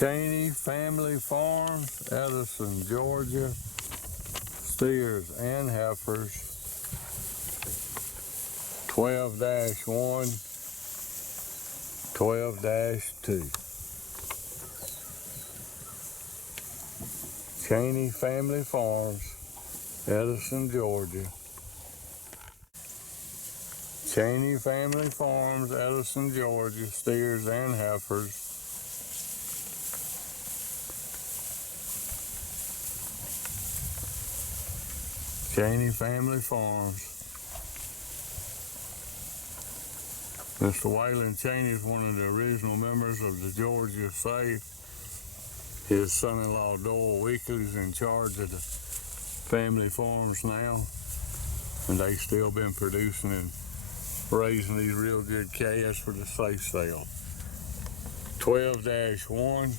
CHENEY Family Farms, Edison, Georgia. Steers and heifers. 12-1, 12-2. CHENEY Family Farms, Edison, Georgia. CHENEY Family Farms, Edison, Georgia. Steers and heifers. CHENEY Family Farms. Mr. Waylon Cheney is one of the original members of the Georgia St. His son-in-law Doyle Weekly is in charge of the family farms now, and they've still been producing and raising these real good calves for the safe sale. 12-1,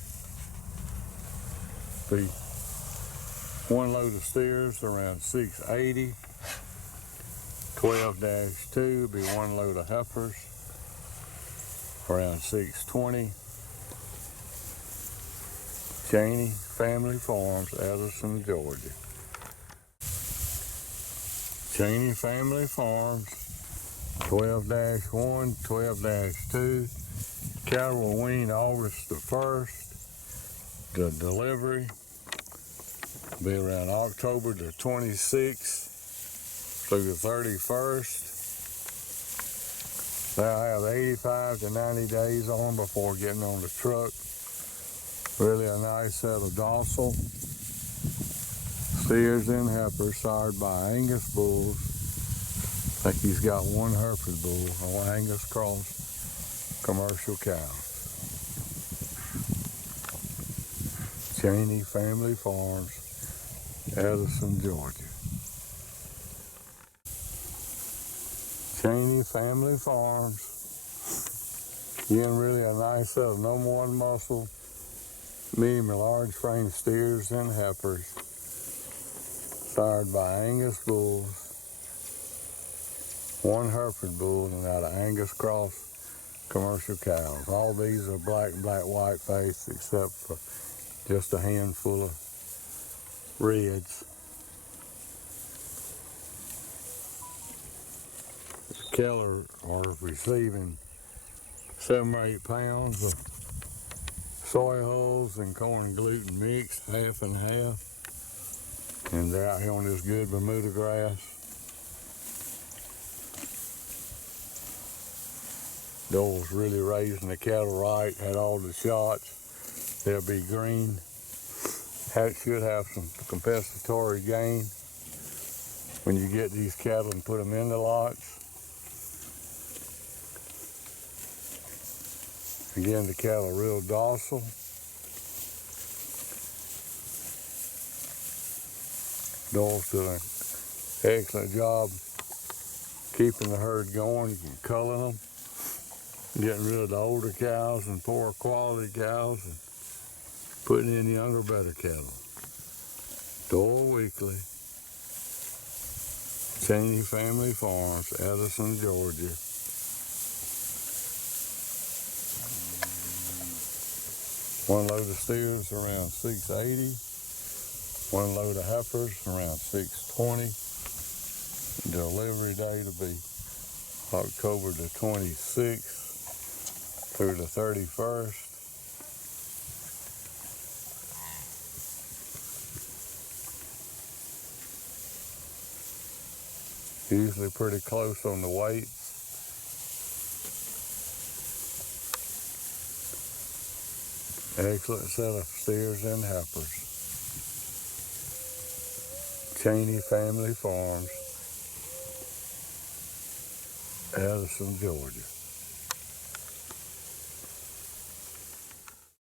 the one load of steers around 680. 12-2 be one load of heifers around 620. CHENEY Family Farms, Edison, Georgia. CHENEY Family Farms, 12-1, 12-2. Cattle will wean August the 1st. The delivery will be around October the 26th through the 31st. They'll have 85 to 90 days on before getting on the truck. Really a nice set of docile steers and heifers sired by Angus bulls. I think he's got one Hereford bull, an Angus cross commercial cows. CHENEY Family Farms, Edison, Georgia. CHENEY Family Farms. Again, really a nice set of No. 1 muscle, medium and large frame steers and heifers, sired by Angus bulls, one Hereford bull, and out of Angus cross commercial cows. All these are black and black-white face, except for just a handful of reds. Cattle are receiving 7 or 8 pounds of soy hulls and corn gluten mixed, half and half. And they're out here on this good Bermuda grass. Doyle's really raising the cattle right, had all the shots. They'll be green. Should have some compensatory gain when you get these cattle and put them in the lots. Again, the cattle are real docile. Doyle's doing an excellent job keeping the herd going and culling them, getting rid of the older cows and poor quality cows and putting in younger, better cattle. Doyle Weekly, CHENEY Family Farms, Edison, Georgia. One load of steers around 680. One load of heifers around 620. Delivery day to be October the 26th through the 31st. Usually pretty close on the weight. Excellent set of steers and heifers. CHENEY Family Farms, Edison, Georgia.